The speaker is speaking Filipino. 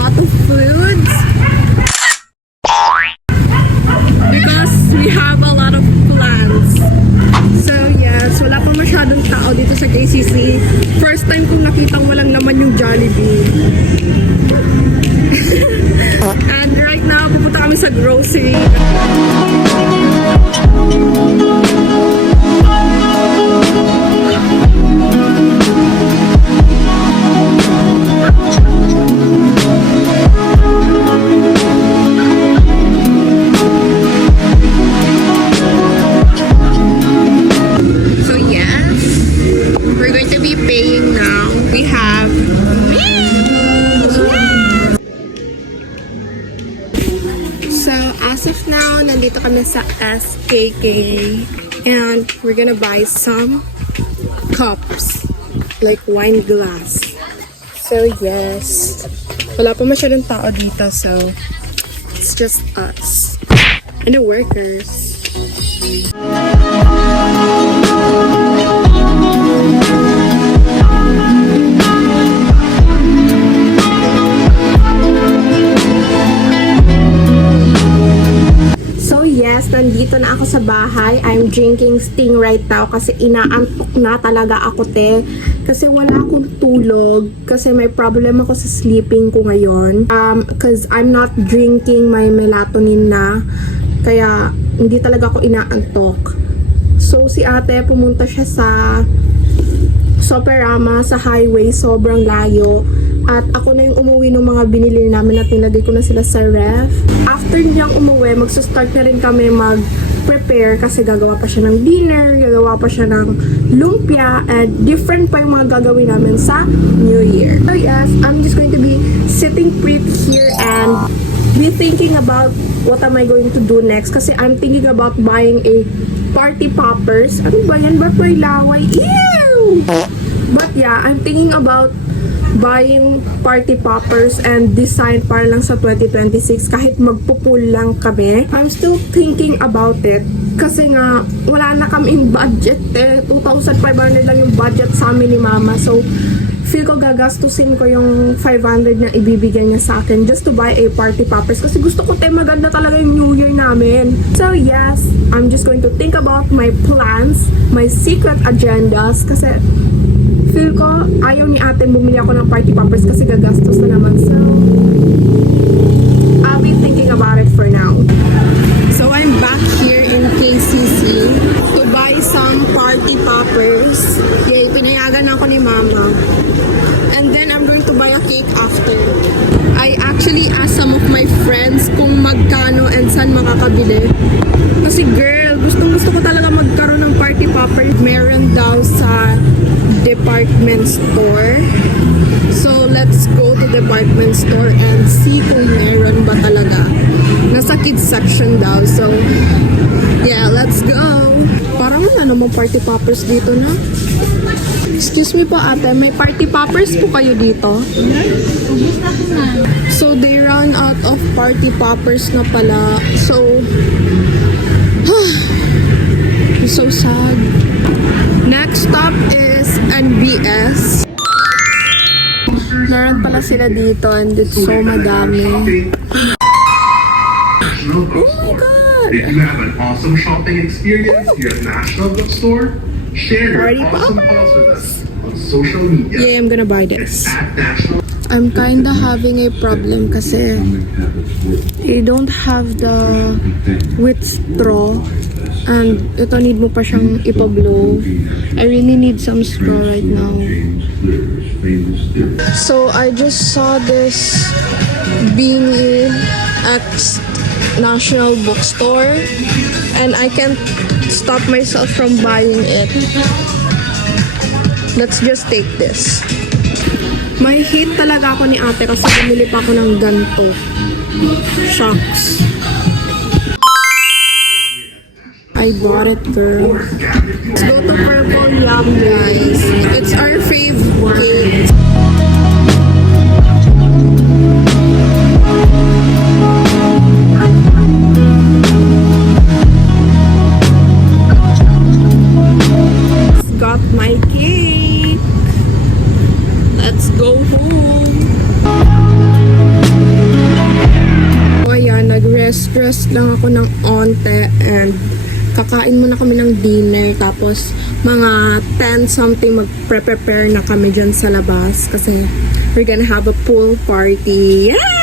lot of foods because we have a lot of plans. So yes, wala pa masyadong tao dito sa KCC. First time kong nakitang walang naman yung Jollibee. And right now, pupunta kami sa grocery. So yes, we're going to be paying now. We have So, as of now, nandito kami sa SKK and we're gonna buy some cups, like wine glass. So, yes. Wala pa masyadong tao dito, so it's just us and the workers. Yes, nandito na ako sa bahay. I'm drinking Sting right now kasi inaantok na talaga ako, te. Kasi wala akong tulog. Kasi may problem ako sa sleeping ko ngayon. Because I'm not drinking my melatonin na. Kaya hindi talaga ako inaantok. So si ate pumunta siya sa Soperama, sa highway. Sobrang layo. At ako na yung umuwi ng mga binili namin at nilagay ko na sila sa ref. After niyang umuwi, magsa-start na rin kami mag-prepare kasi gagawa pa siya ng dinner, gagawa pa siya ng lumpia, and different pa yung mga gagawin namin sa New Year. So yes, I'm just going to be sitting pretty here and be thinking about what am I going to do next kasi I'm thinking about buying a party poppers. Ano ba yan? Ba't may laway? Ew! But yeah, I'm thinking about buying party poppers and design para lang sa 2026 kahit magpupul lang kami. I'm still thinking about it kasi nga wala na kaming budget eh. 2,500 lang yung budget sa amin ni mama. So feel ko gagastusin ko yung 500 na ibibigay niya sa akin just to buy a party poppers kasi gusto ko maganda talaga yung New Year namin. So yes, I'm just going to think about my plans, my secret agendas kasi feel ko, ayaw ni ate bumili ako ng party poppers kasi gagastos na naman. So, I'll be thinking about it for now. So, I'm back here in KCC to buy some party poppers. Yay, pinayagan ako ni mama. And then, I'm going to buy a cake after. I actually asked some of my friends kung magkano and saan makakabili. Kasi girl, gusto ko talaga magkaroon ng party popper. Meron daw sa department store. So, let's go to department store and see kung meron ba talaga. Nasa kids section daw. So, yeah, let's go. Parang wala namang party poppers dito na. Excuse me po ate, may party poppers po kayo dito? So, they run out of party poppers na pala. So, it's so sad. Next stop is NBS. Meron pala sila dito and it's so madami. Oh my God! If you have an awesome shopping experience here at National Bookstore, share your awesome thoughts with us on social media. Yeah, I'm gonna buy this. At National. I'm kinda having a problem kasi they don't have the with straw. And ito need mo pa siyang ipablow. I really need some straw right now. So I just saw this beanie at National Bookstore and I can't stop myself from buying it. Let's just take this. May hate talaga ako ni ate kasi bumili pa ako ng ganito. Shucks. I bought it, girl. Let's go to Purple Yum, guys. It's our favorite. Got my cake. Let's go home. lang ako ng onte and kakain muna kami ng dinner. Tapos, mga 10 something mag-prepare na kami dyan sa labas kasi we're gonna have a pool party. Yeah!